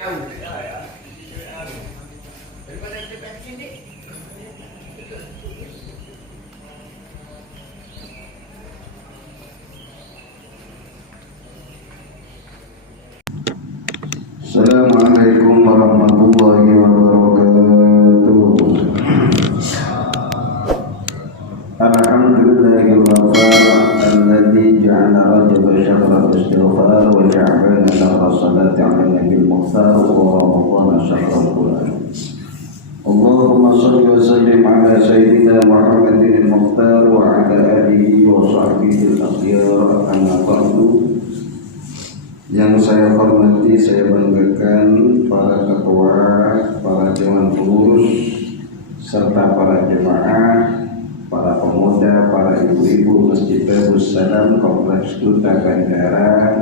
Assalamualaikum warahmatullahi wabarakatuh. Alhamdulillahil ghafar alladzi ja'ala rajaba syahra istighfar wa sya'ban syahra salati 'ala nabil mukhtar wa ramadhan syahra quran. Allahumma shalli wa sallim ala sayyidina Muhammadin al-mukhtar wa ala alihi wa sahbihi al-akhyar. Amma ba'du. Yang saya hormati, saya banggakan para ketua, para dewan pengurus, serta para jemaah, para pemuda, para ibu-ibu Masjid Babus Salam Kompleks Duta Bandara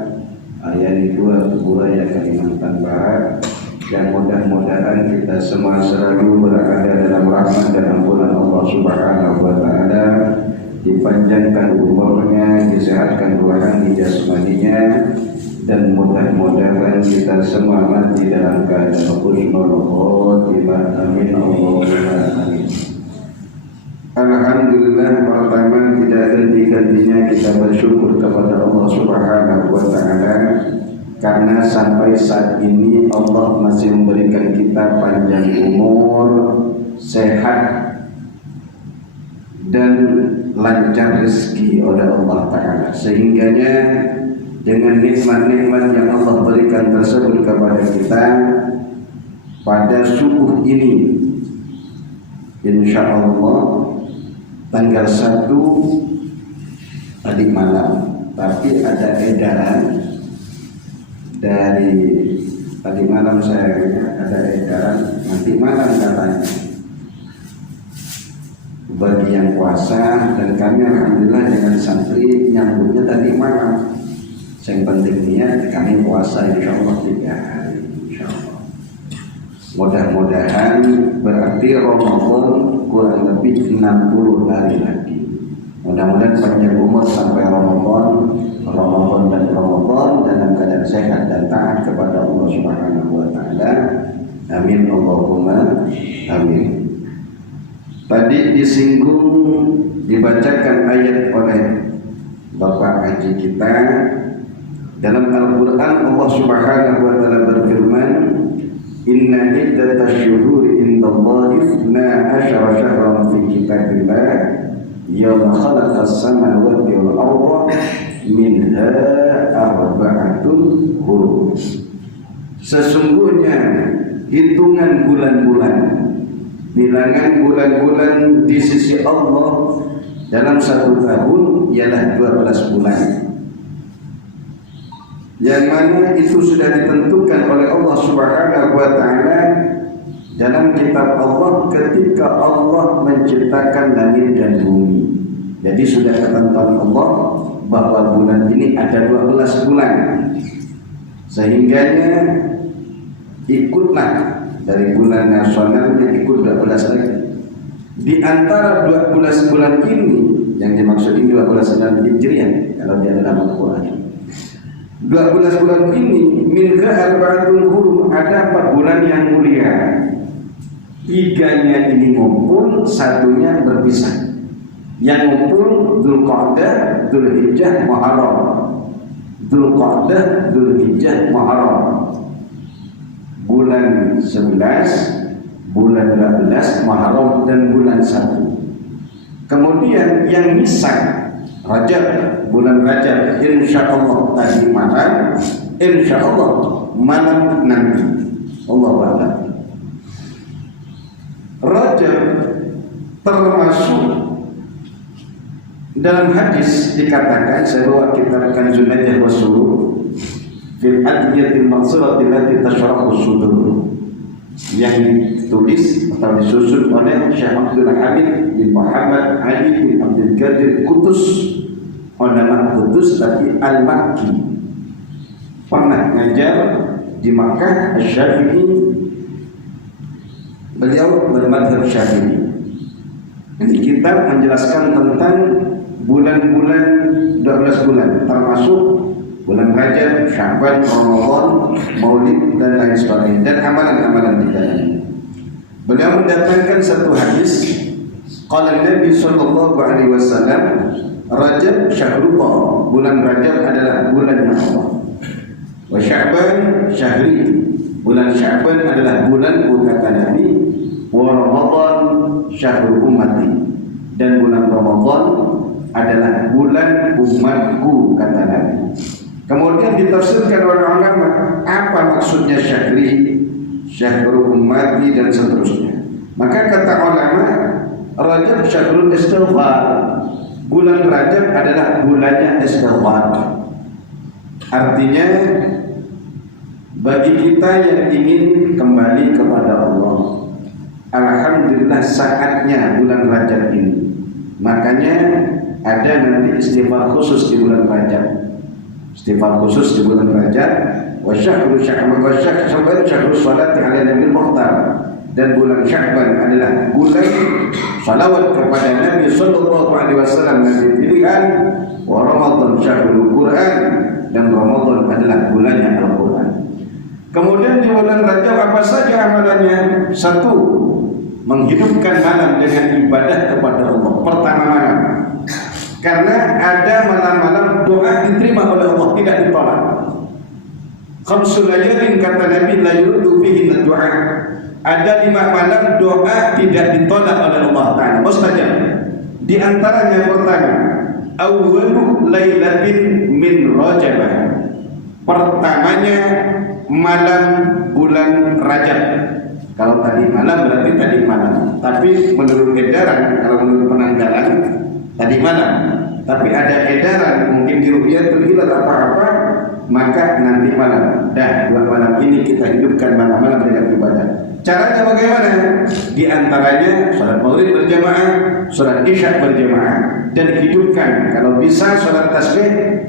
Ayani 2 Tuburaya Kalimantan Barat. Dan mudah-mudahan kita semua selalu berada dalam rahmat dan ampunan Allah Subhanahu wa Ta'ala, dipanjangkan umurnya, disehatkan ruhannya, jasmaninya, dan mudah-mudahan kita semua mati dalam keadaan husnul khotimah. Amin Allahumma amin. Alhamdulillah, pertama tidak henti-hentinya kita bersyukur kepada Allah Subhanahu wa Ta'ala karena sampai saat ini Allah masih memberikan kita panjang umur, sehat, dan lancar rezeki oleh Allah Ta'ala, sehingganya dengan nikmat-nikmat yang Allah berikan tersebut kepada kita pada subuh ini, insya Allah tanggal 1 tadi malam, tapi ada edaran dari tadi malam, saya ada edaran nanti malam katanya bagi yang puasa, dan kami alhamdulillah dengan santri nyambutnya tadi malam. Yang penting niat, kami puasa insya Allah 3 hari insya Allah. Mudah-mudahan berarti Ramadan kurang lebih 60 hari lagi. Mudah-mudahan panjang umur sampai Ramadan dan Ramadan dalam keadaan sehat dan taat kepada Allah Subhanahu wa Ta'ala. Amin Allahumma amin. Tadi disinggung, dibacakan ayat oleh Bapak Haji kita. Dalam Al-Quran Allah Subhanahu wa Ta'ala berfirman, inna iddatash syuhuri indallahi 12 syahran fi kitabillah yawma khalaqas samawati wal arda minha arba'atun hurum. Sesungguhnya hitungan bulan-bulan, bilangan bulan-bulan di sisi Allah dalam 1 tahun ialah 12 bulan, yang mana itu sudah ditentukan oleh Allah Subhanahu wa Ta'ala dalam kitab Allah ketika Allah menciptakan langit dan bumi. Jadi sudah ketentuan Allah bahwa bulan ini ada 12 bulan, sehingganya ikutlah dari bulan nasionalnya ikut 12 lagi. Di antara 12 bulan ini, yang dimaksud ini 12 bulan Hijriah kalau di dalam Al-Quran, 12 bulan ini minha arba'atun hurum, ada 4 bulan yang mulia. 3-nya ini ngumpul, 1-nya berpisah. Yang ngumpul Dzulqa'dah, Dzulhijjah, Muharram. Dzulqa'dah, Dzulhijjah, Muharram. Bulan 11, bulan 12, Muharram, dan bulan 1. Kemudian yang Nisan, Rajab, bulan Rajab, insya Allah tadi malam, insya Allah malam nanti, Allah Ta'ala. Rajab termasuk dalam hadis dikatakan, saya bawa kitab Kanzun Najah wa Surur fil adhiyatil maghsirati allati tashrahu sudur, yang ditulis atau disusun oleh Syekh Abdul Hamid bin Muhammad Ali bin Abdul Qadir Qutuz, ulama Qutuz tapi Al-Makki, pernah ngajar di Makkah, Asy-Syafi'i, beliau bermadhab Syafi'i. Ini kitab menjelaskan tentang bulan-bulan 12 bulan, termasuk bulan Rajab, Sya'ban, Ramadan, Maulid dan lain sebagainya, dan amalan-amalan di dalamnya. Beliau mendatangkan satu hadis, qala Nabi sallallahu alaihi wasallam, Rajab syahrullah, bulan Rajab adalah bulannya Allah. Wa Sya'ban syahri, bulan Sya'ban adalah bulanku kata Nabi. Wa Ramadan syahrul ummati, dan bulan Ramadan adalah bulan umatku kata Nabi. Kemudian ditafsirkan oleh ulama apa maksudnya syahri, syahrul ummati dan seterusnya. Maka kata ulama, Rajab syahrul istighfar, bulan Rajab adalah bulannya istighfar. Artinya bagi kita yang ingin kembali kepada Allah, alhamdulillah saatnya bulan Rajab ini. Makanya ada nanti istighfar khusus di bulan Rajab. Istighfar khusus di bulan Rajab. Wa syahru Sya'ban wa syahru salati ala Nabi Mukhtar, dan bulan Sya'ban adalah bulan salawat kepada Nabi sallallahu alaihi wasallam, Nabi pilihan. Wa Ramadan syahrul Quran, dan Ramadan adalah bulannya Al-Quran. Kemudian di bulan Rajab apa saja amalannya? Satu, menghidupkan malam dengan ibadah kepada Allah. Pertama malam, karena ada malam-malam doa diterima oleh Allah, tidak ditolak. Khamsul layalin kata Nabi la yurdu fihi ad-du'a. Ada 5 malam doa tidak ditolak oleh Allah Ta'ala. Mustajab. Di antaranya pertama, awwalu lailatin min Rajab. Pertamanya malam bulan Rajab. Kalau tadi malam berarti tadi malam. Tapi menurut edaran, kalau menurut penanggalan tadi malam. Tapi ada edaran mungkin di ru'yatul hilal apa-apa, maka nanti malam. Dah 2 malam ini kita hidupkan malam-malam dengan ibadah. Caranya bagaimana? Di antaranya salat maghrib berjamaah, salat isya berjamaah, dan hidupkan kalau bisa salat tasbih,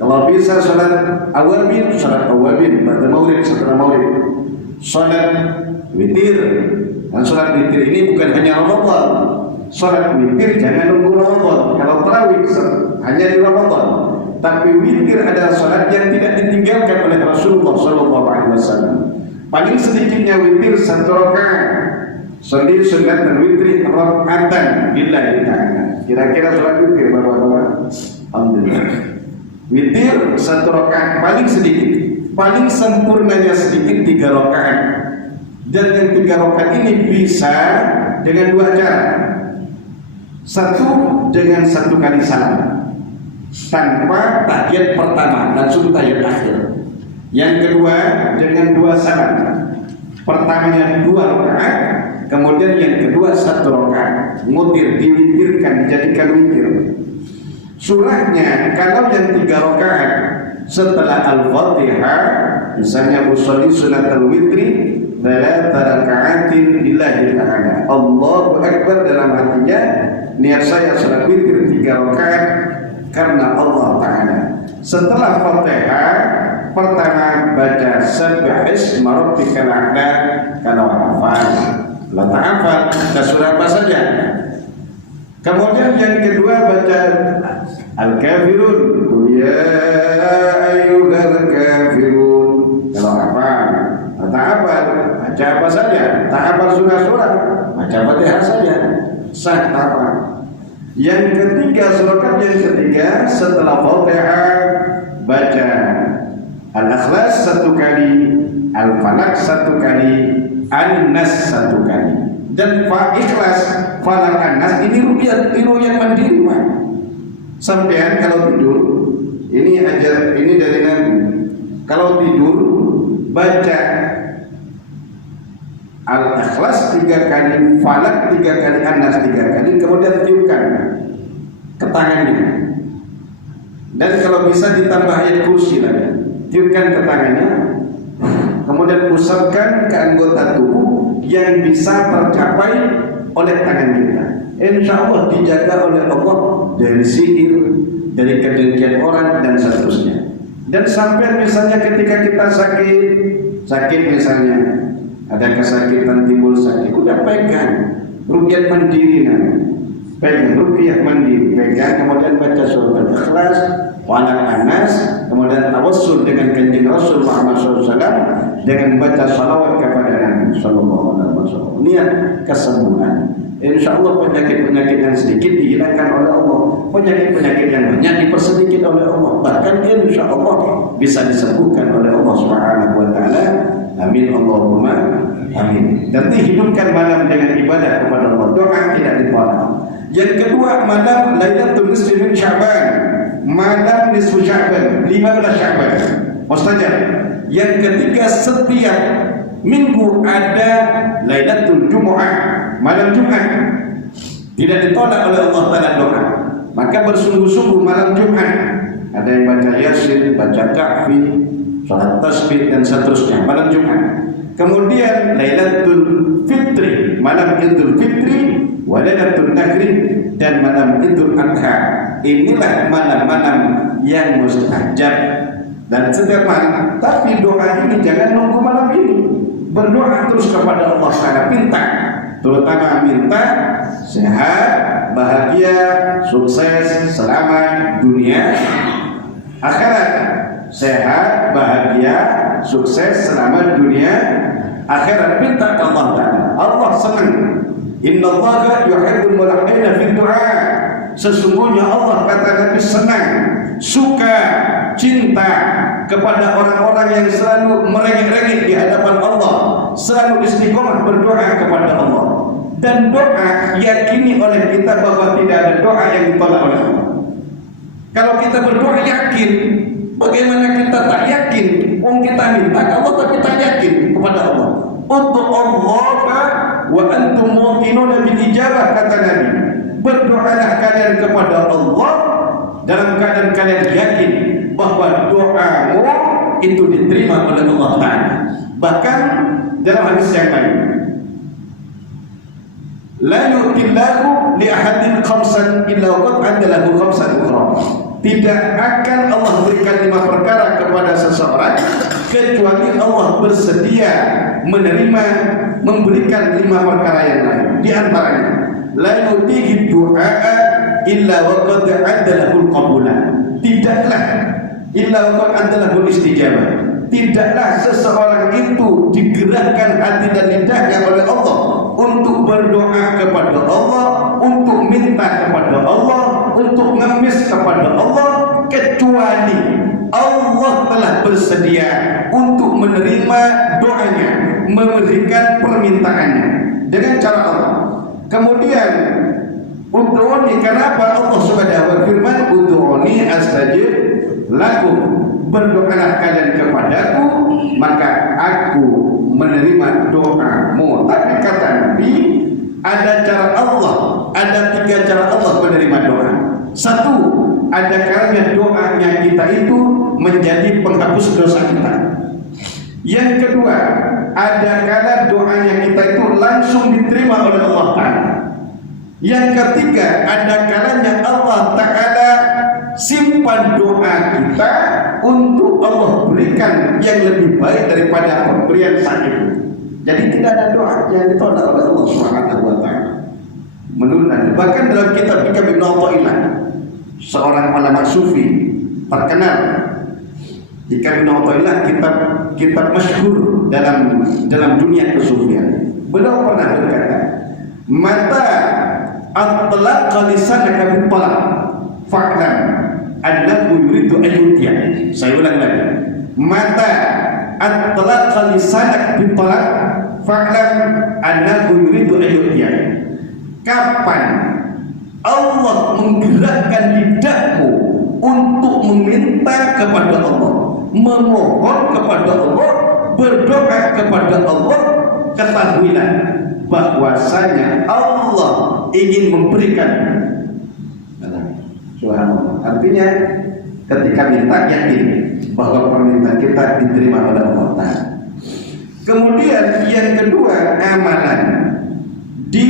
kalau bisa salat awabin, salat awabin pada maghrib, setelah maghrib. Salat witir, dan salat witir ini bukan hanya Ramadan. Salat witir jangan nunggu Ramadan. Kalau tarawih hanya di Ramadan. Tapi witir adalah salat yang tidak ditinggalkan oleh Rasulullah sallallahu alaihi wasallam. Paling sedikitnya witir 1 rakaat. Sholli sunatan witri raka'atan billahi ta'ala. Kira-kira salat witir Bapak-bapak? Alhamdulillah. Witir 1 rakaat paling sedikit. Paling sempurnanya sedikit 3 rakaat. Dan yang 3 rakaat ini bisa dengan 2 cara. Satu, dengan 1 kali salam tanpa tahiyat pertama, langsung tahiyat akhir. Yang kedua, dengan 2 salam. Pertamanya 2 rakaat, kemudian yang kedua 1 rakaat. Mutir, diwitirkan, dijadikan witir. Surahnya kalau yang 3 rakaat setelah Al-Fatihah, misalnya usolli sunatul witri 3 raka'atin lillahi ta'ala. Allahu Akbar, dalam hatinya niat saya salat witir 3 rakaat karena Allah Ta'ala. Setelah Fatihah, pertama baca Sabbih isma rabbikal a'la kalau hafal. Kalau tak hafal, baca surah apa saja. Kemudian yang kedua baca Al-Kafirun, ya ayyuhal kafirun. Kalau hafal, tak hafal, baca apa saja. Tak hafal surah-surah, baca Fatihah saja. Sah apa? Yang ketiga, surat yang ketiga setelah Fatihah baca Al-Ikhlas 1 kali, Al-Falaq 1 kali, An-Nas 1 kali. Dan Ikhlas, Falaq, An-Nas ini ruqyah mandiri, Pak. Sampean kalau tidur, ini dari Nabi. Kalau tidur baca Al-Ikhlas 3 kali, Falaq 3 kali, An-Nas 3 kali, kemudian tiupkan ke tangannya. Dan kalau bisa ditambah ayat kursi lagi, tiupkan ke tangannya, kemudian usapkan ke anggota tubuh yang bisa tercapai oleh tangan kita. Insya Allah dijaga oleh Allah dari sihir, dari kedengkian orang dan seterusnya. Dan sampai misalnya ketika kita sakit misalnya, ada kesakitan, timbul sakit, udah pegang ruqyah mandiri, pegang ruqyah mandiri, pegang, kemudian baca surat Al-Ikhlas, Falaq, An-Nas, kemudian tawassul dengan kanjeng Rasul Muhammad SAW dengan baca salawat kepada Nabi Sallallahu Alaihi Wasallam. Niat kesembuhan. InsyaAllah penyakit-penyakit yang sedikit dihilangkan oleh Allah, penyakit-penyakit yang banyak dipersedikit oleh Allah, bahkan InsyaAllah bisa disembuhkan oleh Allah Subhanahu Wa Taala. Amin Allahumma amin. Dan dihidupkan malam dengan ibadah kepada Allah, doa tidak ditolak. Yang kedua, malam Lailatul Nisfi min Sya'ban, malam nisfu Sya'ban, 15 Sya'ban. Mustajab. Yang ketiga, setiap minggu ada Lailatul Jumu'ah, malam Jumat. Tidak ditolak oleh Allah Ta'ala doa. Maka bersungguh-sungguh malam Jumat. Ada yang baca Yasin, baca Kahfi, salat tasbih dan seterusnya malam Jumat. Kemudian Lailatul Fitri, malam Idul Fitri, wa Lailatul Nahri, dan malam Idul Adha. Inilah malam-malam yang mustajab dan setiap malam. Tapi doa ini jangan nunggu malam ini. Berdoa terus kepada Allah Taala, minta, terutama minta sehat, bahagia, sukses, selamat dunia akhirat. Sehat, bahagia, sukses, selamat dunia akhirat. Minta ke Allah Ta'ala. Allah senang. Innallaha yuhibbul mulahhina fi du'a. Sesungguhnya Allah, kata Nabi, senang, suka, cinta kepada orang-orang yang selalu merengek-rengek di hadapan Allah, selalu istiqomah berdoa kepada Allah. Dan doa, yakini oleh kita bahwa tidak ada doa yang ditolak oleh Allah. Kalau kita berdoa yakin, bagaimana kita tak yakin? Kita minta ke Allah tapi tak yakin kepada Allah. Untuk Allah wa antum muqinuna bil ijabah, kata Nabi. Berdoalah kalian kepada Allah dalam keadaan kalian yakin bahwa doamu itu diterima oleh Allah Ta'ala. Bahkan dalam hadis yang lain, la yu'tillahu li ahadin khamsan illa qad adalahu khamsan ukhra. Tidak akan Allah berikan 5 perkara kepada seseorang kecuali Allah bersedia menerima, memberikan 5 perkara yang lain. Di antaranya, la yutihi du'a illa wa qad adalahul qabula. Tidaklah illa wa qad adalahul istijabah. Tidaklah seseorang itu digerakkan hati dan lidahnya oleh Allah untuk berdoa kepada Allah, untuk minta kepada Allah, untuk ngemis kepada Allah, kecuali Allah telah bersedia untuk menerima doanya, memberikan permintaannya dengan cara Allah. Kemudian ud'uni, kenapa Allah Subhanahu berfirman ud'uni astajib lakum, berdoalah kalian kepadaku maka aku menerima doamu. Tapi kata Nabi, ada cara Allah, ada 3 cara Allah menerima doa. 1, ada kalanya doanya kita itu menjadi penghapus dosa kita. Yang kedua, ada kala doanya kita itu langsung diterima oleh Allah Ta'ala. Yang ketiga, ada kalanya Allah Ta'ala simpan doa kita untuk Allah berikan yang lebih baik daripada pemberian saat itu. Jadi tidak ada doa yang ditolak oleh Allah Subhanahu wa Ta'ala. Menurut Nabi, bahkan dalam kitab Ibn Athaillah, seorang ulama sufi terkenal, Ibn Athaillah, kitab masyhur dalam dunia kesufian. Beliau pernah berkata, mata atlaqa lisanaka bil talaq fa'lam annahu yuridu ayyutiya. Saya ulang lagi. Mata atlaqa lisanaka bil talaq fa'lam annahu yuridu ayyutiya. Kapan Allah menggerakkan lidahmu untuk meminta kepada Allah, memohon kepada Allah, berdoa kepada Allah, ketahuilah bahwasanya Allah ingin memberikan. Subhanallah. Artinya ketika minta yakin bahwa permintaan kita diterima oleh Allah Ta'ala. Kemudian yang kedua, amalan di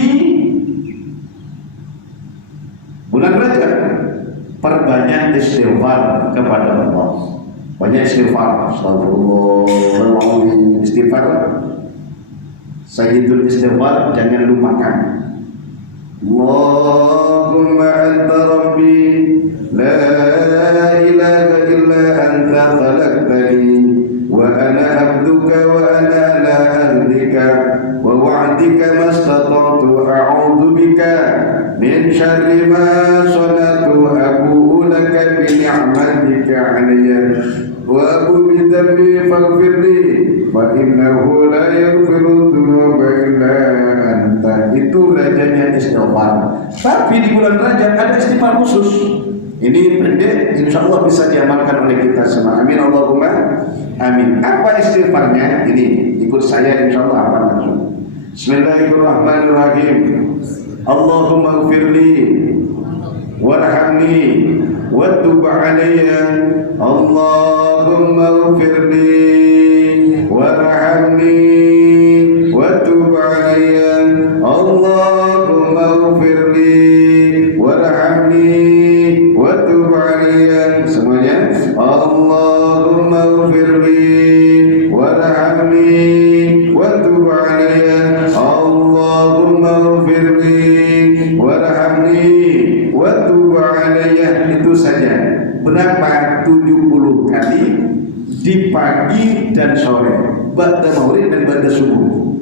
bulan Rajab, perbanyak istighfar kepada Allah. Banyak istighfar, astagfirullah, istighfar. Sayyidul istighfar jangan lupakan. Allahumma anta rabbi la ilaha illa anta khalaqtani wa ana abduka wa ana ala ahdika wa wa'dika mastata'tu a'udzu bika min syarri ma sanatu abu'u laka bi ni'matika 'alayya wa abu'u bi dhanbi faghfirli fa innahu la yaghfiru dzunuba illa anta. Itu rajanya istighfar. Tapi di bulan Rajab ada istighfar khusus. Ini pendek, insyaallah bisa diamalkan oleh kita semua. Amin Allahumma amin. Apa istighfarnya? Ini ikut saya insyaallah apa langsung. Bismillahirrahmanirrahim. Allahumma ighfirli warhamni wa tub alayya. Allahumma ighfirli warhamni wa tub alayya. Allahumma ighfirli warhamni wa tub alayya. Semuanya. Allahumma ighfirli warhamni wa tub alayya. Allahumma ighfirli warhamni wa tub alayya. Itu saja. Berapa? 70 kali di pagi dan sore, ba'da maghrib dan ba'da subuh.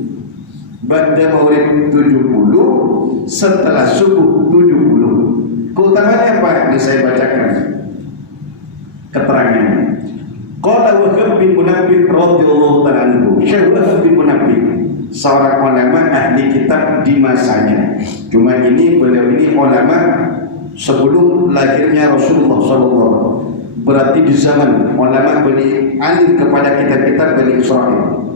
Ba'da maghrib 70, setelah subuh 70. Keutamaannya apa? Ini saya bacakan keterangannya. Qala Wahab bin Munabbih radhiyallahu ta'ala anhu. Syekh Wahab bin Munabbih, seorang ulama ahli kitab di masanya. Cuma ini beliau ini ulama sebelum lahirnya Rasulullah SAW. Berarti di zaman ulama Bani alim kepada kitab-kitab Bani Israel.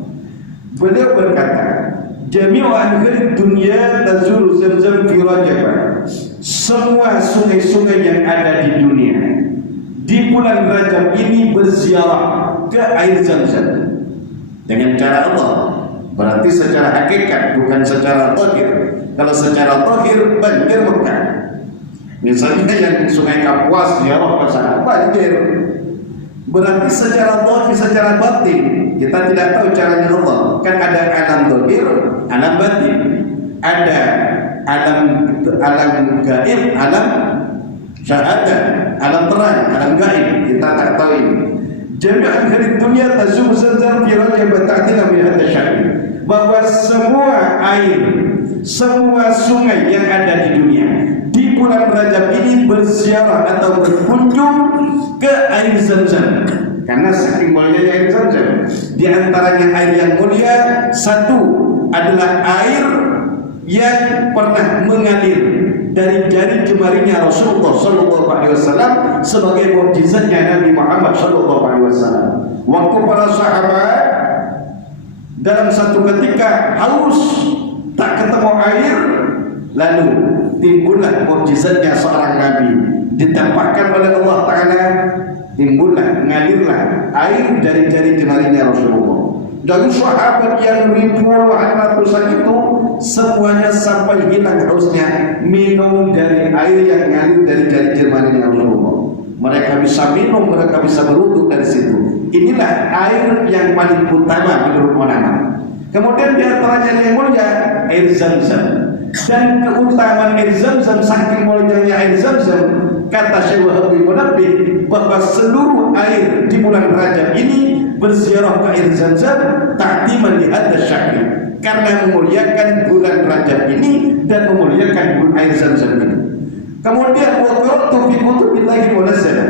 Beliau berkata, Jami'u anhar dunya tazuru Zamzam fi Rajab. Semua sungai-sungai yang ada di dunia di bulan Rajab ini berziarah ke air Zamzam dengan cara Allah. Berarti secara hakikat, bukan secara zahir. Kalau secara zahir banjir Mekah. Misalnya yang Sungai Kapuas ziarah ke sana banjir. Berarti secara zahir, secara batin kita tidak tahu caranya Allah. Kan ada alam zahir, alam batin. Ada alam gaib, alam syahadat, alam terang, alam gaib. Kita tak tahu ini. Jami'an hari dunia tazum Zamzam fi Rajab ta'tina min hadha syahr. Bahwa semua air, semua sungai yang ada di dunia di bulan Rajab ini berziarah atau berkunjung ke air Zamzam. Karena saking mulianya air Zamzam. Di antaranya air yang mulia, satu adalah air yang pernah mengalir dari jari jemarinya Rasulullah sallallahu alaihi wasallam sebagai mukjizatnya Nabi Muhammad sallallahu alaihi wasallam. Waktu para sahabat dalam satu ketika haus tak ketemu air, lalu timbullah mukjizatnya seorang nabi, ditampakkan oleh Allah Ta'ala, timbullah, mengalirlah air dari jari jemarinya Rasulullah. Dan sahabat yang ribuan ratusan itu semuanya sampai hilang hausnya minum dari air yang mengalir dari jari jemarinya Rasulullah. Mereka bisa minum, mereka bisa berwudu dari situ. Inilah air yang paling utama menurut ulama. Kemudian di antaranya yang mulia air Zamzam. Dan keutamaan air Zamzam, saking mulianya air Zamzam, kata Syekh Wahab bin Munabbih bahwa seluruh air di bulan Rajab ini berziarah ke air Zamzam ta'ziman li hadha syahr, karena memuliakan bulan Rajab ini dan memuliakan air Zamzam ini. Kemudian wa qara'tu fi kutubillahi munazzalah,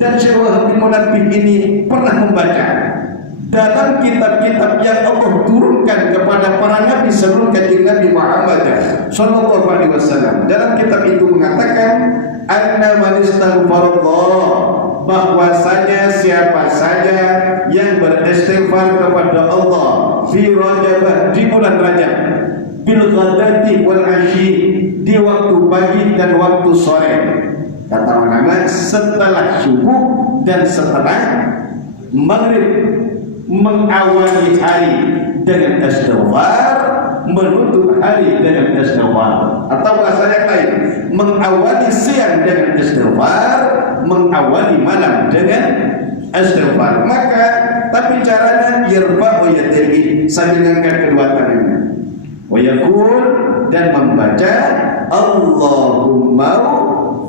dan Syekh Wahab bin Munabbih ini pernah membaca dalam kitab-kitab yang Allah turunkan kepada para nabi sebelum kanjeng Nabi Muhammad sallallahu alaihi wasallam. Dalam kitab itu mengatakan anna man istaghfarallah, bahwasanya siapa saja yang beristighfar kepada Allah fi Rajab, di bulan Rajab, bil ghadati wal asyi, di waktu pagi dan waktu sore. Kata ulama setelah subuh dan setelah maghrib, mengawali hari dengan istighfar, menutup hari dengan istighfar. Atau bahasa yang lain, mengawali siang dengan istighfar, mengawali malam dengan istighfar. Maka tapi caranya yarfa'u yadayhi, sambil mengangkat kedua tangannya. Wa yaqul, dan membaca Allahumma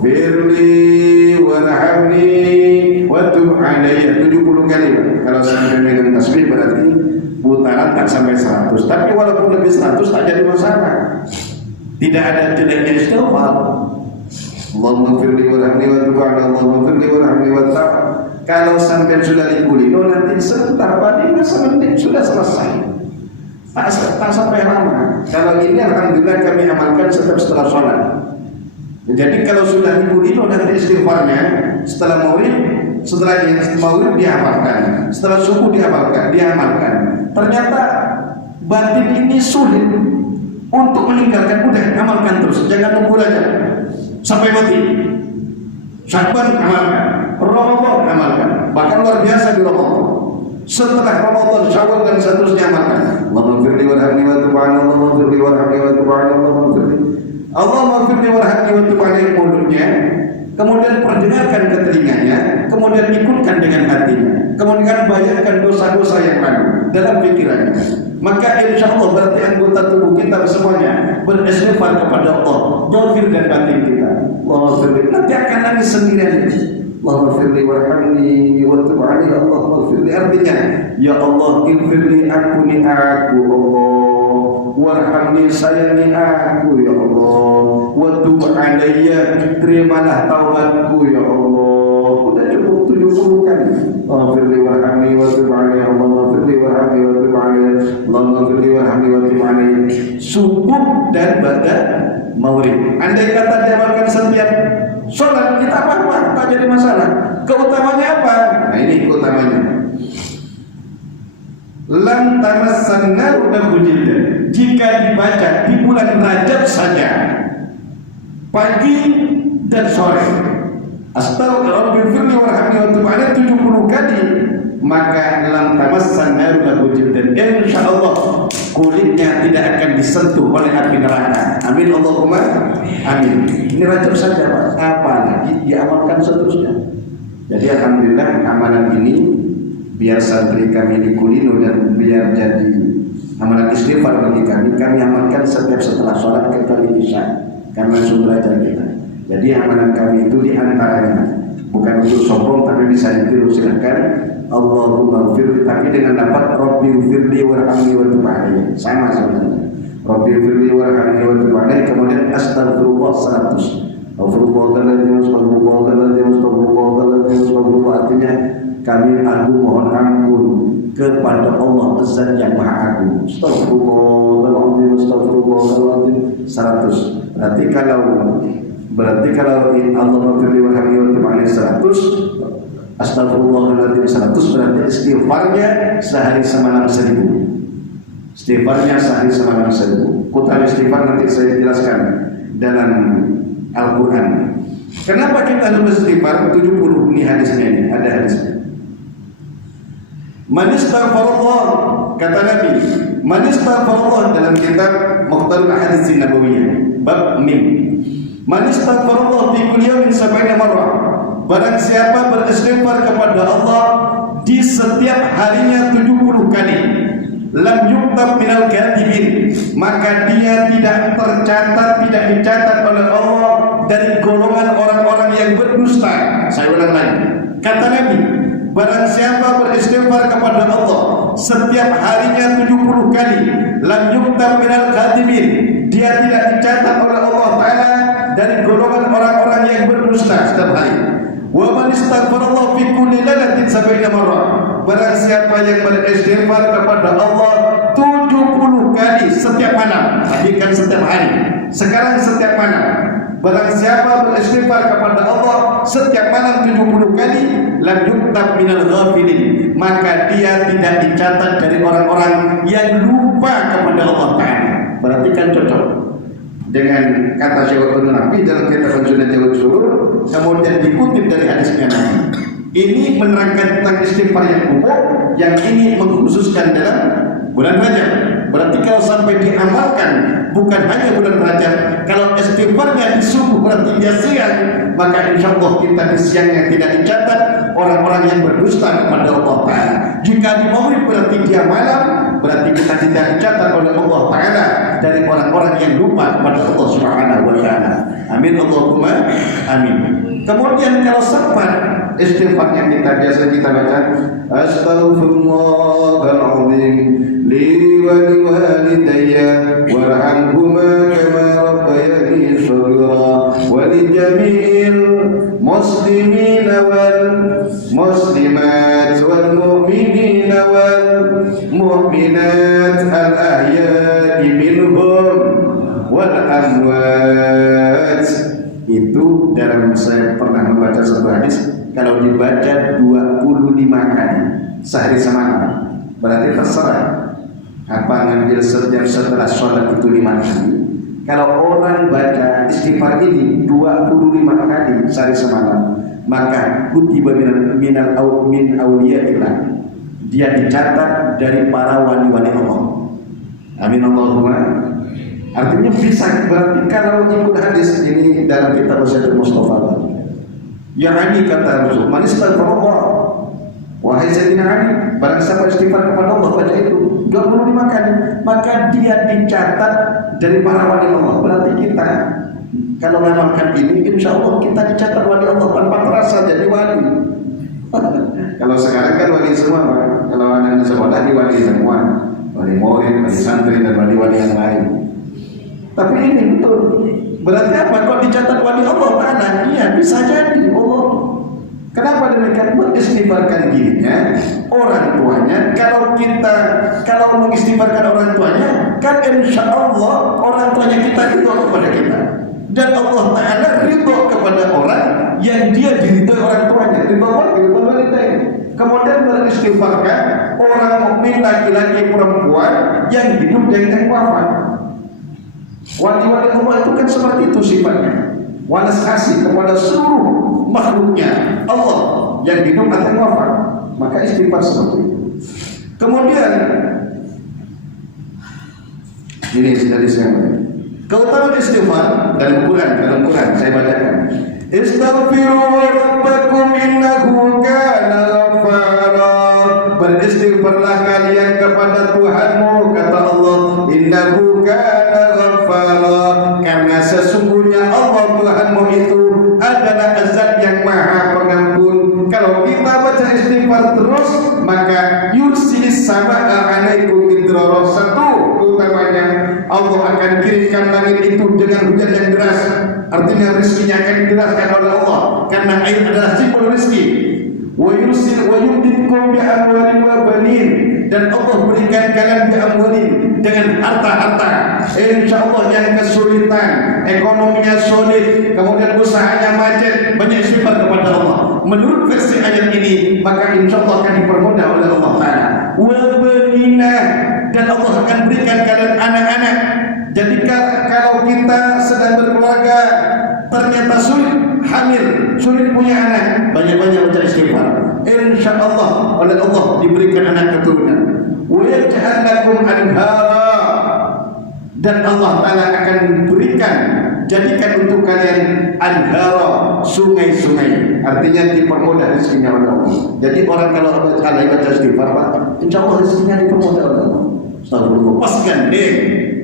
firli warhamni wa tub alayya 70 kali. Kalau sampai dengan tasbih berarti putaran tak sampai 100. Tapi walaupun lebih 100 tak jadi masalah. Tidak ada jeleknya istighfar. Allahumma firli warhamni wa tub alayya, Allahumma firli warhamni wa tub. Kalau sampai sudah dikulino nanti sebentar pada 5 menit sudah selesai. Tak sampai lama. Kalau ini alhamdulillah kami amalkan setiap setelah sholat. Jadi kalau sudah dikulino nanti istighfarnya setelah maulid, setelah maulid diamalkan, setelah subuh diamalkan. Ternyata batin ini sulit untuk meninggalkan. Udah amalkan terus, jangan tunggu aja sampai mati. Syakban amalkan, Ramadan amalkan, bahkan luar biasa di Ramadan. Setelah Ramadan, Syawal dan seterusnya amalkan. Allahumma firli warhamni wa tub alayya, Allahumma firli warhamni wa tub alayya, Allahumma firli warhamni wa tub alayya mulutnya, kemudian perdengarkan ke telinganya, kemudian ikutkan dengan hatinya, kemudian bayangkan dosa-dosa yang lalu dalam pikirannya. Maka insya Allah berarti anggota tubuh kita semuanya beristighfar kepada Allah, zahir dan batin kita. Allahumma firli, nanti akan nangis sendirian. Allahumma firli warhamni wa tub alayya, Allahumma firli, artinya ya Allah infirli ampuni aku Allah, warhamni sayangi aku ya Allah, wa tub alayya terimalah taubatku ya Allah. Udah cukup 70 kali. Allahumma firli warhamni wa tub alayya, Allahumma firli warhamni wa tub alayya, Allahumma firli warhamni wa tub alayya. Subuh dan pada maghrib. Andai kata diamalkan setiap sholat kita apa-apa, tak jadi masalah. Keutamanya apa? Nah ini keutamanya. Lam tamassan nar bihujillah. Jika dibaca di bulan Rajab saja, pagi dan sore, astaghfirullahaladzim warhamni wa tub alayhi 70 kali, maka lam tamassan nar bihujillah. Insyaallah kulitnya tidak akan disentuh oleh api neraka. Amin Allahumma amin. Ini Rajab saja Pak, apalagi diamalkan seterusnya. Jadi alhamdulillah amalan ini biar santri kami di Kulino dan biar jadi amalan istighfar bagi kami amalkan setiap setelah sholat kecuali isya karena sudah kita. Jadi amalan kami itu diantaranya bukan untuk sombong tapi bisa ditiru, silakan Allahumma firli, tapi dengan dapat Rabbi firli warhamni wa tub alayya, sama sebenarnya. Rabbi firli warhamni wa tub alayya, kemudian astagfirullah 100. Astagfirullah, artinya kami aku mohon ampun kepada Allah Zat yang Maha Agung. Astagfirullahaladzim 100. Berarti kalau Allah firli warhamni wa tub alayya 100, astagfirullahaladzim 100, berarti istighfarnya sehari semalam 1000. Istighfarnya sehari semalam 1000. Kutal istighfar nanti saya jelaskan dalam Al-Quran. Kenapa kita harus istighfar? 70 ini hadisnya, ini ada hadisnya. Man istaghfarallah, kata Nabi, man istaghfarallah dalam kitab Mukhtarul Ahadits Nabawiyah bab mim. Man istaghfarallah fi kulli yawmin 70 marrah. Barang siapa beristighfar kepada Allah di setiap harinya 70 kali, lam yuktab minal kadhibin, maka dia tidak tercatat, tidak dicatat oleh Allah dari golongan orang-orang yang berdusta. Saya ulang lagi, kata Nabi, barang siapa beristighfar kepada Allah setiap harinya 70 kali, lam yuktab minal kadhibin, dia tidak dicatat oleh Allah Ta'ala dari golongan orang-orang yang berdusta setiap hari. Wa man istaghfarallah fi kulli lailatin 70 marrah. Barang siapa yang beristighfar kepada Allah 70 kali setiap malam, tadi kan setiap hari, sekarang setiap malam. Barang siapa beristighfar kepada Allah setiap malam 70 kali, lam yuktab minal ghafilin, maka dia tidak dicatat dari orang-orang yang lupa kepada Allah Ta'ala. Berarti kan cocok dengan kata Syekh Nabi dalam kitab Sunnah Jawab Surur, kemudian dikutip dari hadisnya Nabi. Ini menerangkan tentang istighfar yang umum, yang ini mengkhususkan dalam bulan Rajab. Berarti kalau sampai diamalkan bukan hanya bulan Rajab, kalau istighfarnya di subuh berarti dia siang, maka insya Allah kita di siang yang tidak dicatat orang-orang yang berdusta kepada Allah Ta'ala. Jika di maghrib berarti dia malam, berarti kita tidak dicatat oleh Allah Ta'ala dari orang-orang yang lupa kepada Allah Subhanahu wa taala. Amin Allahumma amin. Kemudian kalau sempat istighfar yang biasa kita baca, astaghfirullahaladzim li wa liwalidayya warhamhuma kama rabbayani shaghira wa li jami'il muslimina wal muslimat wal mu'minina wal mu'minat al ahya'i minhum wal amwat. Itu dalam saya pernah membaca sebuah hadis, kalau dibaca 25 kali sehari semalam, berarti terserah apa ngambil setiap setelah sholat itu 5 kali. Kalau orang baca istighfar ini 25 kali sehari semalam, maka kutiba min awliyatillah, dia dicatat dari para wali-wali Allah. Amin Allahumma. Artinya bisa, berarti kalau ikut hadis ini dalam kitab Rasul Mustafa, yang ini kata Rasul, man istaghfarallah, wahai Sayyidina Ali, barang siapa istighfar kepada Allah baca itu 25 kali, maka dia dicatat dari para wali Allah. Berarti kita kalau mengamalkan ini, insya Allah kita dicatat wali Allah tanpa terasa jadi wali. Kalau sekarang kan wali semua, Pak. Kalau anak sekolah di wali semua, wali murid, wali santri dan wali-wali yang lain. Tapi ini betul. Berarti apa? Kok dicatat wali Allah Ta'ala? Iya, bisa jadi Allah. Kenapa demikian? Mengistighfarkan dirinya, orang tuanya. Kalau mengistighfarkan orang tuanya, kan insya Allah orang tuanya kita ridho kepada kita. Dan Allah Ta'ala ridho kepada orang yang dia diridhoi orang tuanya. Ridho wanita ini. Kemudian mengistighfarkan orang mukmin laki-laki perempuan yang hidup dan yang wafat. Wali-wali Allah itu kan seperti itu sifatnya, walas kasih kepada seluruh makhluknya Allah yang hidup atau wafat, maka istighfar seperti itu. Kemudian ini dari saya, keutamaan istighfar dalam Quran saya bacakan. Istaghfiru rabbakum innahu kana ghaffara. Beristighfarlah kalian kepada Tuhanmu, kata Allah, innahu kana ghaffara, karena sesungguhnya Allah Tuhanmu itu adalah Zat yang Maha Pengampun. Kalau kita baca istighfar terus, maka yursilis samaa alaikum midrara. Satu utamanya, Allah akan kirimkan langit itu dengan hujan yang deras. Artinya rezekinya akan dideraskan oleh Allah, karena air adalah simbol rezeki. Wa yursil wa yumditkum bi amwalin wa banin, dan Allah berikan kalian bi amwalin, dengan harta-harta. Insyaallah yang kesulitan, ekonominya sulit, kemudian usahanya macet, banyak istighfar kepada Allah. Menurut versi ayat ini, maka insyaallah akan dipermudah oleh Allah Ta'ala. Wa banina, dan Allah akan berikan kalian anak-anak. Jadi kalau kita sedang berkeluarga ternyata sulit hamil, sulit punya anak, banyak-banyak baca istighfar. Insyaallah oleh Allah diberikan anak keturunan. Wa yaj'al lakum anhara, dan Allah Ta'ala akan jadikan untuk kalian anhara, sungai-sungai. Artinya dipermudah rezekinya oleh Allah. Jadi orang kalau baca istighfar, Pak, insyaallah rezekinya dipermudah oleh Allah. Astagfirullah. Pas gandeng,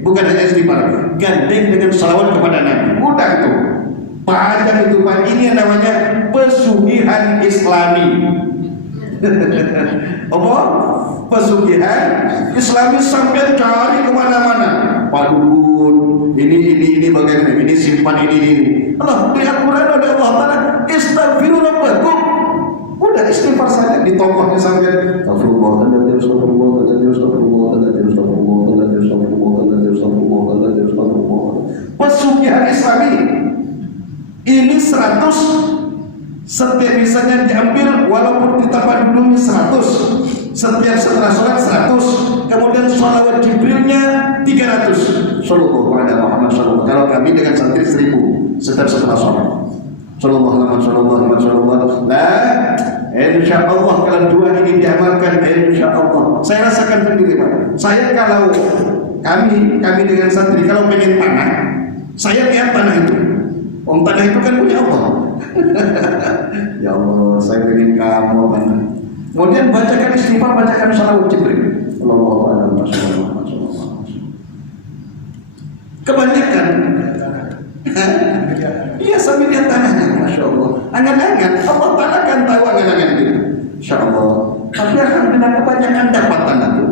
bukan hanya istighfar, gandeng dengan salawat kepada Nabi. Udah itu. Panjang itu, Pak. Ini yang namanya pesugihan Islami. Apa? Pesugihan Islami sampai cari kemana-mana. Pak Dukun, ini bagaimana? Ini simpan ini. Allah di Al-Quran ada Allah Ta'ala, istaghfiru rabbakum. Udah istighfar saja di tokohnya sampai pesugihan Islami. Ini 100, setiap misalnya diambil walaupun ditambah dulunya 100, setiap setelah sholat 100, kemudian sholawat Jibrilnya 300. Sallallahu alaihi Muhammad sallallahu. Kalau kami dengan santri 1000 setiap setelah sholat. Sallallahu alaihi. Nah, insyaallah kalau dua ini diamalkan, insyaallah. Saya rasakan sendiri, Pak. Saya kalau kami dengan santri kalau pengen tanah, saya lihat tanah itu. Tanah itu kan punya Allah. Ya Allah, saya ingin kamu tanah. Kemudian bacakan istighfar, bacakan salawat Jibril. Sallallahu alaihi wasallam. Kebanyakan. Iya, sambil lihat tanahnya, Masya Allah. Angan-angan, Allah Ta'ala kan tahu angan-angan kita. Insya Allah. Tapi alhamdulillah kebanyakan dapat tanah itu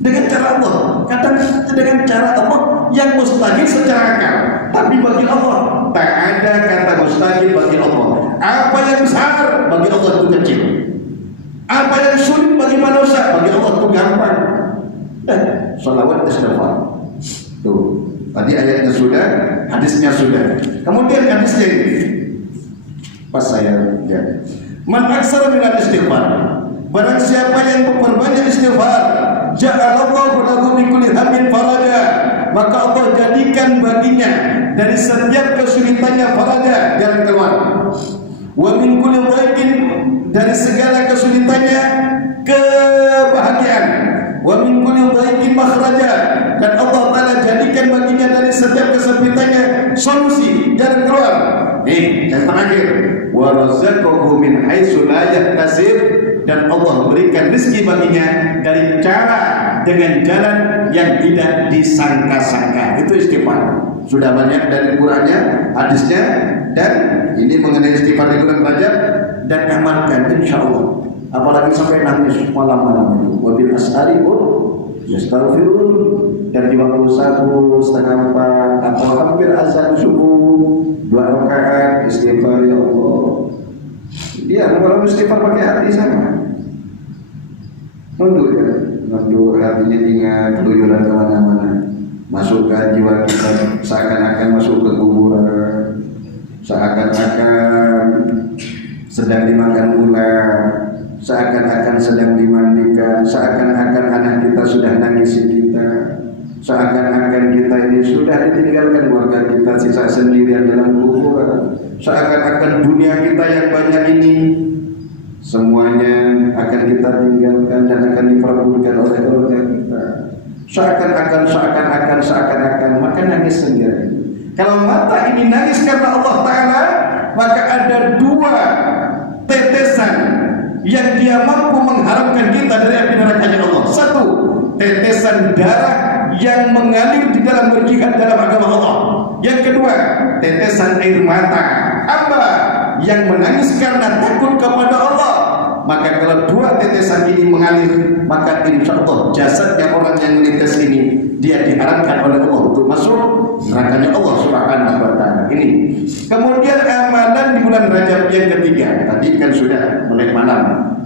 dengan cara Allah. Kadang dengan cara Allah yang mustahil secara akal. Tapi bagi Allah tak ada kata mustahil bagi Allah. Apa yang besar bagi Allah itu kecil. Apa yang sulit bagi manusia bagi Allah itu gampang. Dan salawat istighfar. Tuh. Tadi ayatnya sudah, hadisnya sudah. Kemudian hadisnya ini, pas saya lihat, man aksara minal istighfar, barang siapa yang memperbanyak istighfar, ja'alallahu lahu min kulli hammin faraja, maka Allah jadikan baginya dari setiap kesulitannya faraja, jalan keluar. Wa min kulli dhaiqin, dari segala kesulitannya kebahagiaan. Wa min kulli dhaiqin makhraja, dan Allah Ta'ala jadikan baginya dari setiap kesempitannya solusi, jalan keluar. Nih, yang terakhir, wa razaqahu min haitsu la yahtasib, dan Allah berikan rezeki baginya dari cara dengan jalan yang tidak disangka-sangka. Itu istighfar. Sudah banyak dari Qur'annya, hadisnya, dan ini mengenai istighfar di bulan Rajab, dan amalkan insyaallah. Apalagi sampai nangis malam-malam itu. Wabil ashari yastaghfirun, dan di waktu sahur setengah 4 atau hampir azan subuh 2 rakaat istighfar, ya Allah. Iya, kalau istighfar pakai hati sama. Nunduk ya, nunduk hatinya ingat keluyuran kemana-mana. Masukkan jiwa kita seakan-akan masuk ke kuburan, seakan-akan sedang dimakan ular, seakan-akan sedang dimandikan, seakan-akan anak kita sudah nangisi kita, seakan-akan kita ini sudah ditinggalkan keluarga kita sisa sendirian dalam kuburan, seakan-akan dunia kita yang banyak ini semuanya akan kita tinggalkan dan akan diperebutkan oleh keluarga kita, seakan-akan maka nangis sendiri. Kalau mata ini nangis karena Allah Ta'ala, maka ada 2 tetesan yang dia mampu mengharamkan kita dari api nerakanya Allah. 1, tetesan darah yang mengalir di dalam berjihad dalam agama Allah. Yang kedua, tetesan air mata hamba yang menangis karena takut kepada Allah. Maka kalau 2 tetesan ini mengalir, maka insya Allah jasadnya orang yang menetes ini dia diharamkan oleh Allah untuk masuk nerakanya Allah Subhanahu wa Ta'ala. Ini. Kemudian amalan di bulan Rajab yang ketiga, tadi kan sudah mulai malam,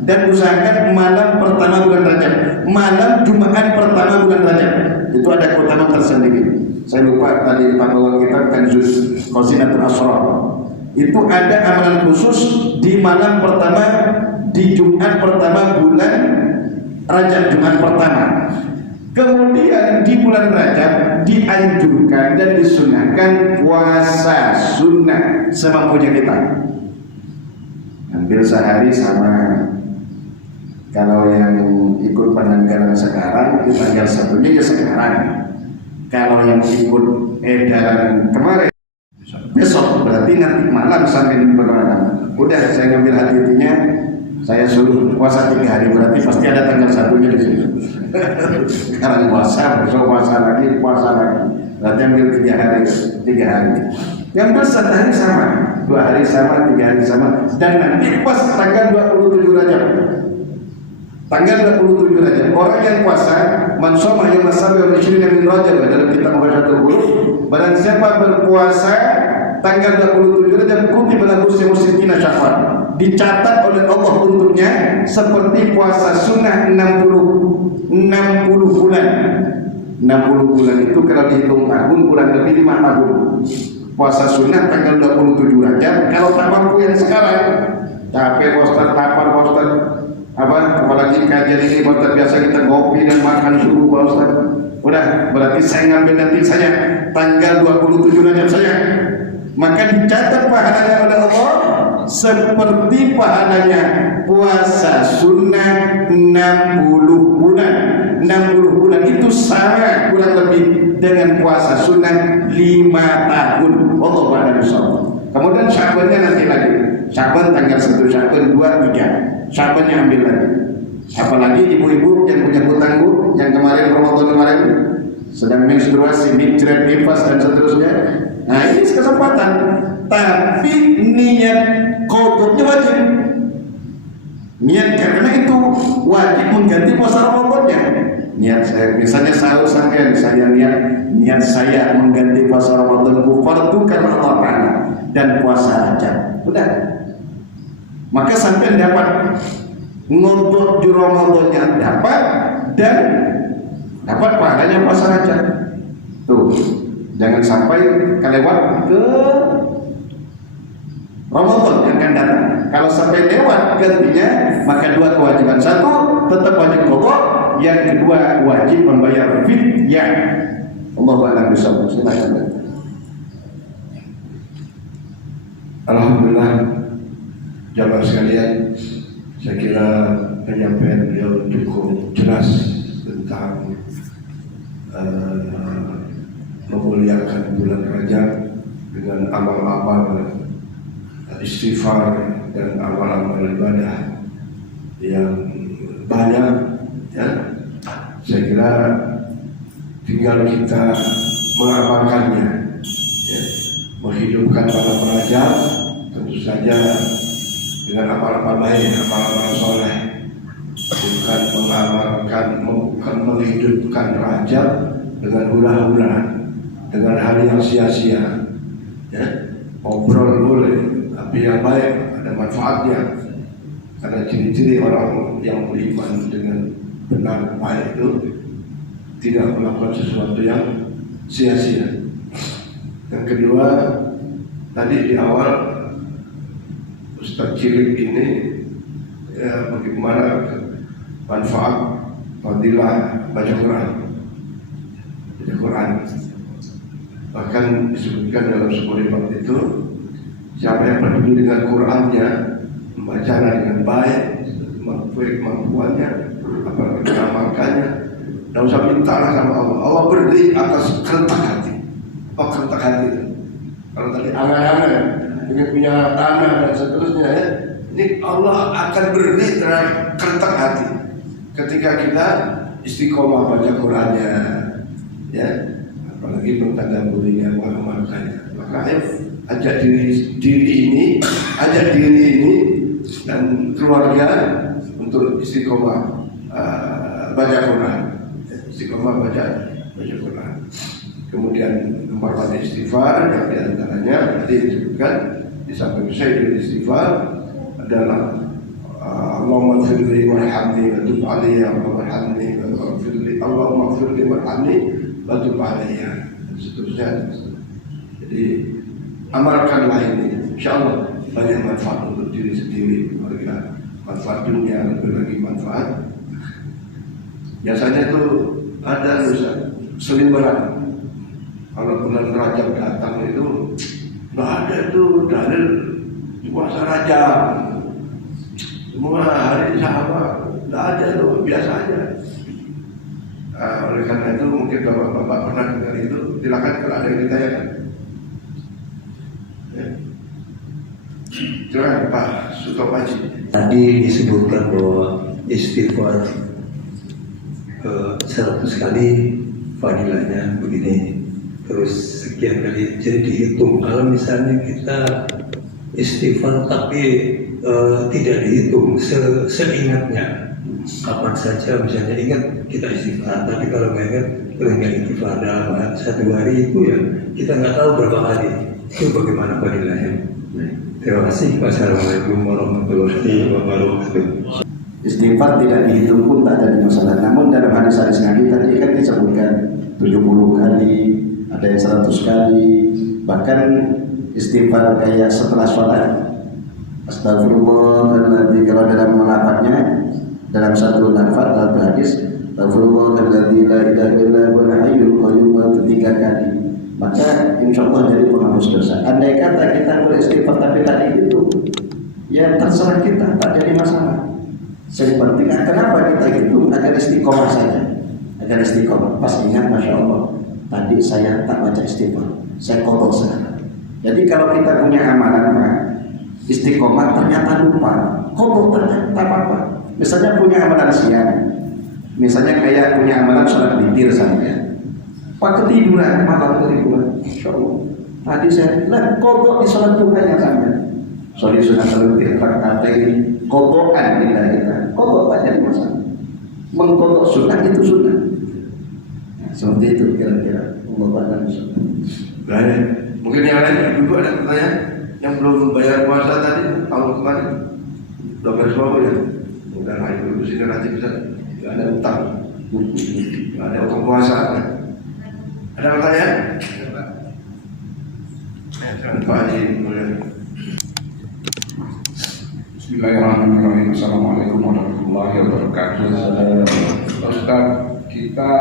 dan usahakan malam pertama bulan Rajab, malam Jumat pertama bulan Rajab itu ada keutamaan tersendiri. Saya lupa tadi Pak bawa kitab Kanjuz Khazinatul Asrar. Itu ada amalan khusus di malam pertama, di Jumat pertama bulan Rajab, Jumat pertama. Kemudian di bulan Rajab dianjurkan dan disunahkan puasa sunnah semampunya kita. Hampir sehari sama. Kalau yang ikut penanggalan sekarang itu tanggal 1-nya ya sekarang. Kalau yang ikut edaran kemarin besok, berarti nanti malam sampai bermalam. Udah saya ngambil hati-hatinya, saya suruh puasa 3 hari, berarti pasti ada tanggal 1-nya di situ. Sekarang puasa, besok puasa lagi, berarti ambil 3 hari. Yang besar hari sama, 2 hari sama, 3 hari sama, dan nanti pas tanggal 27 Rajab. Tanggal 27 Rajab, orang yang puasa man shoma yawma sabi wal 20 min Rajab, dalam kitab Muhadzatul Qulub, barang siapa berpuasa tanggal 27 Rajab kutiba lahu sittina syahran, dicatat oleh Allah untuknya seperti puasa sunnah 60 bulan. 60 bulan itu kalau dihitung tahun kurang lebih 5 tahun. Puasa sunnah tanggal 27 Rajab. Kalau tak mampu yang sekarang, capek poster, lapar poster, apalagi kajian ini poster biasa kita ngopi dan makan subuh poster. Udah, berarti saya ngambil nanti saja tanggal 27 Rajab saja. Maka dicatat pahalanya oleh Allah seperti pahalanya puasa sunnah 60 bulan. 60 bulan itu sama kurang lebih dengan puasa sunnah 5 tahun. Allah Ta'ala insyaallah. Kemudian Sya'bannya nanti lagi. Sya'ban tanggal 1, Sya'ban 2, 3. Sya'bannya ambil lagi. Apalagi ibu-ibu yang punya hutang, Bu, yang kemarin Ramadan kemarin sedang menstruasi, migran, nifas dan seterusnya. Nah ini kesempatan. Tapi niat qadanya wajib. Niat karena itu wajib mengganti puasa Ramadannya. Niat saya, misalnya sahur sampai saya niat saya mengganti puasa Ramadanku fardu karena Allah Ta'ala dan puasa aja. Udah. Maka sampai dapat ngontot di Ramadannya dapat dan dapat pahalanya puasa aja. Tuh, jangan sampai kelewat ke Ramadan yang akan datang. Kalau sampai lewat gantinya, maka dua kewajiban. Satu, tetap wajib qadha. Yang kedua, wajib membayar fidyah. Allahu a'lam bishawab. Silakan. Alhamdulillah, jamaah sekalian, saya kira penyampaian beliau cukup jelas tentang memuliakan bulan Rajab dengan amal-amal istighfar dan amal-amal ibadah yang banyak, ya. Saya kira tinggal kita mengamalkannya, ya. Menghidupkan malam Rajab tentu saja dengan amal-amal baik, amal-amal soleh, bukan menghidupkan Rajab dengan hura-hura, dengan hal yang sia-sia, ya. Obrol boleh, tapi yang baik ada manfaatnya. Karena ciri-ciri orang yang beriman dengan benar baik itu tidak melakukan sesuatu yang sia-sia. Yang kedua, tadi di awal Ustaz Cilik ini ya, bagaimana manfaat fadilah baca Quran. Bahkan disebutkan dalam sebuah riwayat itu, siapa yang peduli dengan Qurannya, membacanya dengan baik, kemampuannya, apalagi mengamalkannya, tidak usah mintalah sama Allah. Allah beri atas kerentak hati. Oh, kerentak hati itu. Kalau tadi angan-angan ingin punya tanah dan seterusnya, ya, ini Allah akan beri terhadap kerentak hati ketika kita istiqomah baca Qurannya, ya, apalagi bertadabburinya, mengamalkannya. Maka ayo ajak diri ini dan keluarga untuk istiqomah baca Quran, istiqomah baca Quran. Kemudian memperbanyak istighfar, yang diantaranya tadi disebutkan di samping Sayyidul Istighfar adalah Allahumma firli warhamni wa tub alayya Allahumma firli warhamni wa tub alayya dan seterusnya. Jadi amalkanlah ini, insyaallah banyak manfaat untuk diri sendiri, keluarga, manfaat dunia, lebih lagi manfaat. Biasanya itu ada seliweran. Kalau bulan Rajab datang itu nggak ada itu dalil puasa Rajab, semua hari sama, nggak ada itu, biasa aja. Oleh karena itu mungkin bapak-bapak pernah dengar itu, silakan kalau ada yang ditanyakan. Silakan Pak Sutopaji. Tadi disebutkan bahwa istighfar 100 kali fadilahnya begini, terus sekian kali, jadi dihitung. Kalau misalnya kita istighfar tapi tidak dihitung seingatnya, kapan saja misalnya ingat kita istighfar, tapi kalau nggak ingat istighfar dalam satu hari itu, ya kita nggak tahu berapa kali, itu bagaimana fadilahnya. Terima kasih. Wassalamualaikum warahmatullahi wabarakatuh. Istighfar tidak dihitung pun tak jadi masalah. Namun dalam hadis-hadis Nabi tadi kan disebutkan 70 kali, ada yang 100 kali, bahkan istighfar kayak setelah sholat, astagfirullahaladzim, kalau dalam melafadznya dalam satu lafaz dalam hadis, astagfirullahaladzim la ilaha illa huwal hayyul qayyum, itu 3 kali, maka insya Allah jadi penghapus dosa. Andai kata kita beristighfar tapi tadi itu, ya terserah kita, tak jadi masalah. Yang penting kenapa kita itu agar istiqomah saja, agar istiqomah. Pas ingat, masya Allah, tadi saya tak baca istighfar, saya kotor sekarang. Jadi kalau kita punya amalan Pak, istiqomah ternyata lupa, kotor ternyata tak apa-apa. Misalnya punya amalan siang, misalnya kayak punya amalan sholat witir saja, Pak ketiduran, malam ketiduran. Insya Allah. Tadi saya lihat kodok di sholat duhanya sampai. Sorry sudah terlebih ini kodokan kita. Kodok tak jadi masalah. Mengkodok sunnah itu sunnah. Nah, seperti itu kira-kira. Allah Ta'ala sunnah. Baik. Mungkin yang lain juga ada pertanyaan yang belum bayar puasa tadi tahun kemarin. Udah bersama ya. Udah ibu sini nanti bisa. Gak ada utang. Gak ada utang puasa. Ada pertanyaan? Pak Haji, boleh. Bismillahirrahmanirrahim. Assalamualaikum warahmatullahi wabarakatuh. Ustaz, kita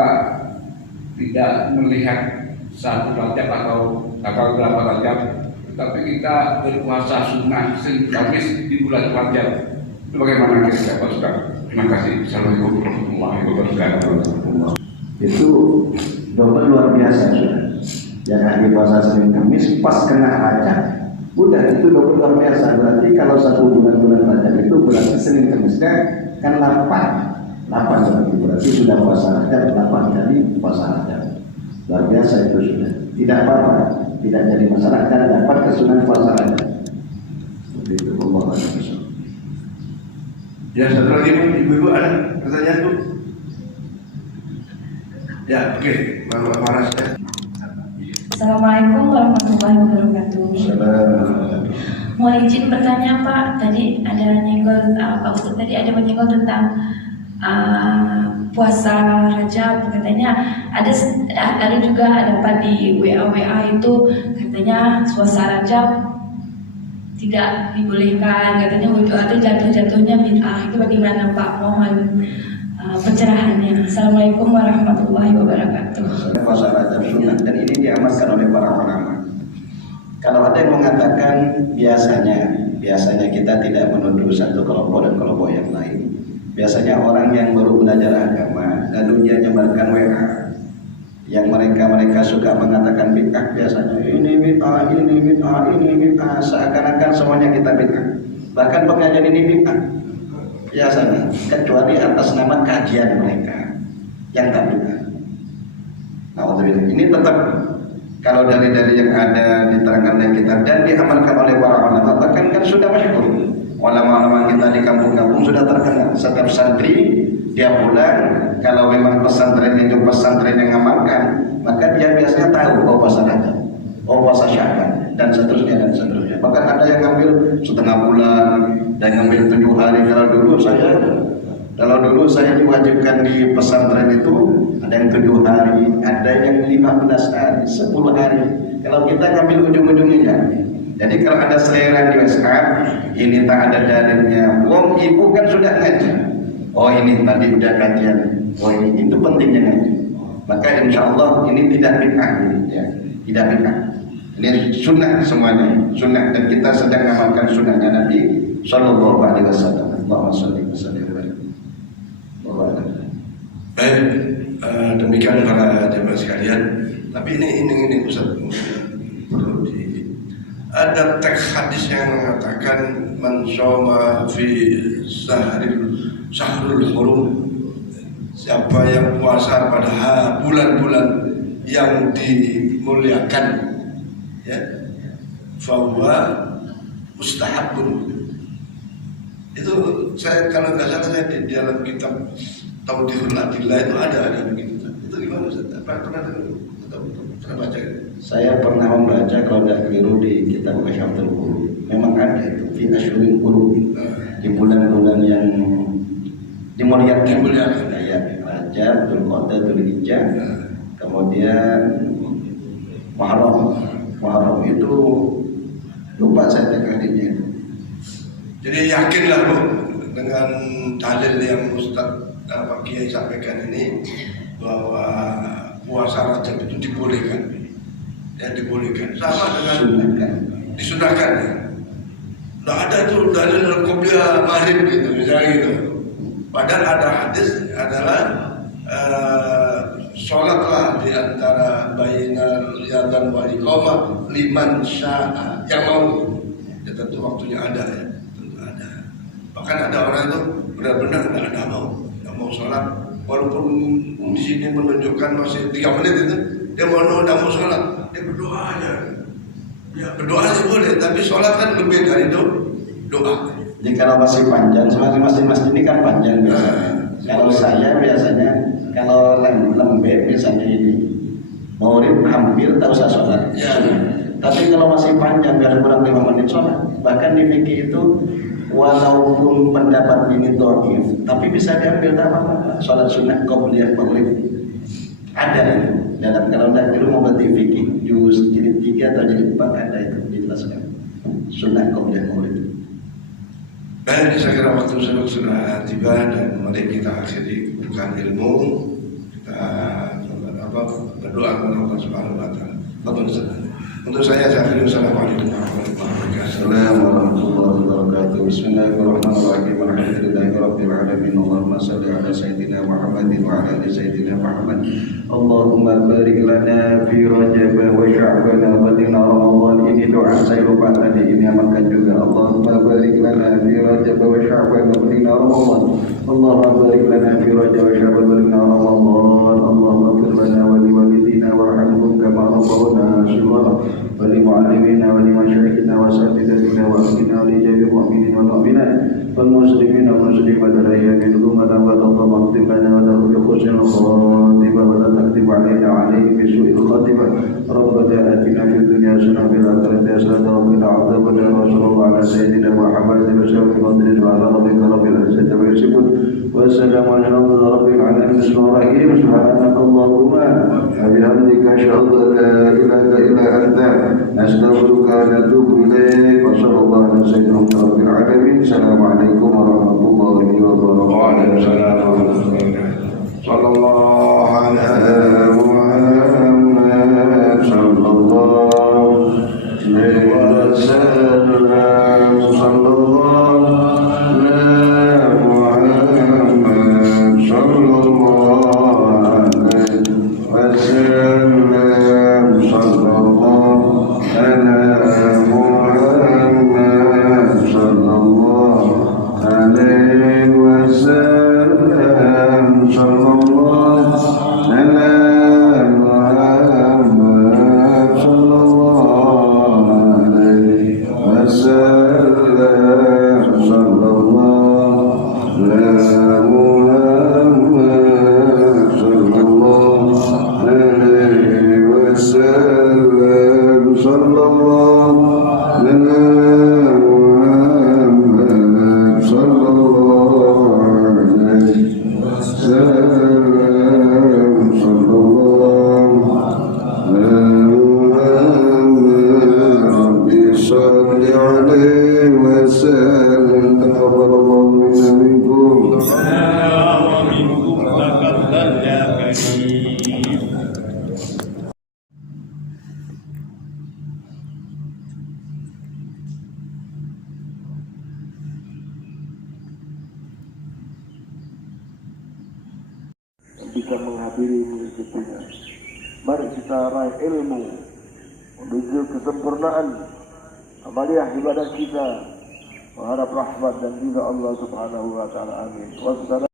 tidak melihat satu rajab atau berapa rajab, tapi kita berpuasa sunnah Senin Kamis di bulan Rajab. Itu bagaimana kira-kira Pak Ustaz? Terima kasih. Assalamualaikum warahmatullahi wabarakatuh. Itu double luar biasa sudah. Yang hari puasa Senin Kamis pas kena Rajab, udah itu double luar biasa. Berarti kalau satu bulan Rajab itu berarti Senin Kamis kan 8 berarti sudah puasa Rajab 8 kali puasa Rajab. Luar biasa itu sudah. Tidak apa-apa, tidak jadi masalah dan dapat kesunahan puasa Rajab. Seperti itu Allah. Ya, satu lagi ibu-ibu ada pertanyaan tuh? Ya, oke. Mama Paras ya. Assalamualaikum warahmatullahi wabarakatuh. Mohon izin bertanya Pak, tadi ada nyenggol Pak Ustaz tadi ada menyinggung tentang puasa Rajab, katanya ada juga dapat di WA itu katanya puasa Rajab tidak dibolehkan, katanya wudhu itu jatuhnya bid'ah. Itu bagaimana Pak? Mohon pencerahannya. Assalamualaikum warahmatullahi wabarakatuh. Puasa Rajab sunnah dan ini diamalkan oleh para ulama. Kalau ada yang mengatakan biasanya kita tidak menuduh satu kelompok dan kelompok yang lain. Biasanya orang yang baru belajar agama lalu dia nyebarkan WA yang mereka suka mengatakan bid'ah, biasanya ini bid'ah, seakan-akan semuanya kita bid'ah. Bahkan pengajian ini bid'ah. Biasanya, kecuali atas nama kajian mereka yang tak bid'ah. Nah, ini tetap kalau dari yang ada diterangkan oleh kita dan diamalkan oleh para ulama, bahkan kan sudah masyhur. Ulama-ulama kita di kampung-kampung sudah terkenal. Setiap santri dia pulang, kalau memang pesantren itu pesantren yang ngamalkan, maka dia biasanya tahu puasa Rajab, puasa Sya'ban dan seterusnya. Bahkan ada yang ngambil setengah bulan dan ngambil 7 hari. Kalau dulu saya diwajibkan di pesantren itu ada yang 7 hari, ada yang 15 hari, 10 hari. Kalau kita ngambil ujung-ujungnya. Jadi kalau ada selera di WhatsApp, ini tak ada dalilnya. Wong ibu kan sudah ngaji. Oh ini tadi udah kajian. Oh ini itu pentingnya ngaji. Maka insya Allah ini tidak bid'ah, ya. Tidak bid'ah. Ini sunnah semuanya, sunnah dan kita sedang mengamalkan sunnahnya Nabi Sallallahu Alaihi Wasallam. Allahumma sholli wa sallim. Baik, demikian para jemaah sekalian. Tapi ini Ustaz, perlu ada teks hadis yang mengatakan man shoma fi syahrul hurum, siapa yang puasa pada bulan-bulan yang dimuliakan, ya, fahuwa mustahabun. Itu saya kalau nggak salah saya di dalam kitab Tawdihul Adillah itu ada begitu. Itu gimana Ustaz? Pernah baca itu? Saya pernah membaca kalau tidak keliru di kitab Kasyaful Qulub. Memang ada itu fi asyuril qulub, di bulan-bulan yang dimuliakan. Ya, Rajab, Dzulqa'dah, Dzulhijjah, kemudian Muharram itu lupa saya hadisnya. Jadi yakinlah Bu dengan dalil yang Ustaz Pak Kiai sampaikan ini bahwa puasa Rajab itu dibolehkan. Yang dibolehkan sama dengan disunahkan. Nggak ada tuh dalil qobliyah maghrib gitu misalnya gitu. Padahal ada hadis adalah sholatlah di antara bainal yadzan wal iqamah liman syaa, yang mau. Ya tentu waktunya ada ya, tentu ada. Bahkan ada orang itu benar-benar nggak mau sholat walaupun di sini menunjukkan masih 3 menit itu dia mau sholat, dia berdoa aja. Ya berdoa sih boleh, tapi sholat kan lebih dari itu doa. Jadi kalau masih panjang, semakin masjid ini kan panjang biasanya. Kalau saya biasanya kalau lembek biasanya ini Maulid hampir tak usah sholat. Ya. Tapi kalau masih panjang biar kurang 5 menit sholat. Bahkan di fikih itu walaupun pendapat ini dhaif, tapi bisa diambil tak apa-apa. Sholat sunnah qobliyah maghrib ada itu. Dalam kalau tidak dulu mau berarti fikih juz jilid 3 atau jilid 4 ada itu dijelaskan. Sunnah qobliyah maghrib. Baik, saya kira waktu sudah tiba dan mari kita akhiri bukan ilmu, kita berdoa kepada Allah Subhanahu Wa Taala. Untuk saya akhiri. Assalamualaikum warahmatullahi wabarakatuh. Assalamualaikum warahmatullahi wabarakatuh. Bismillahirrahmanirrahim. Alhamdulillahirabbil alamin. Allahumma shalli ala sayyidina Muhammadin wa ala ali sayyidina Muhammad. Allahumma barik lana fi Rajab wa Sya'ban wa baligna Ramadan. Ini doa saya lupa tadi, ini amalkan juga. Allahumma barik lana fi Rajab wa Sya'ban wa baligna Ramadan. Allahumma barik lana fi Rajab wa Sya'ban wa baligna Ramadan. Allahumma ighfir lana wa liwalidina warhamhum kama rabbawna shighara. ولمعلمنا ولمشايخنا واساتذتنا واهلنا ولجميع المؤمنين والمؤمنات والمسلمين والمسلمات الاحياء منهم والاموات واغفر لنا ولا بحسن الخاتمه ولا تكتب علينا وعليهم بسوء الخاتمه ربنا اتنا في الدنيا حسنه وفي الاخره حسنه وقنا عذاب النار وصلى الله على سيدنا محمد وسلم وعلى ربك رب العزه عما يصفون والسلام على رب العالمين. Bismillahirrahmanirrahim. Subhanaka Allahumma wa bihamdika asyhadu an la ilaha illa anta astaghfiruka wa atubu ilaik. Wa sallallahu ala sayyidina rabbil alamin. Assalamualaikum warahmatullahi wabarakatuh. Waalaikumsalam warahmatullahi wabarakatuh. Sallallahu alaihi Muhammad sallallahu alaihi wasallam. Sallallahu bisa menghadiri mengikutinya. Mari kita raih ilmu menuju kesempurnaan amaliyah ibadah kita, mengharap rahmat dan ridha Allah Subhanahu wa taala. Amin. Wassalamu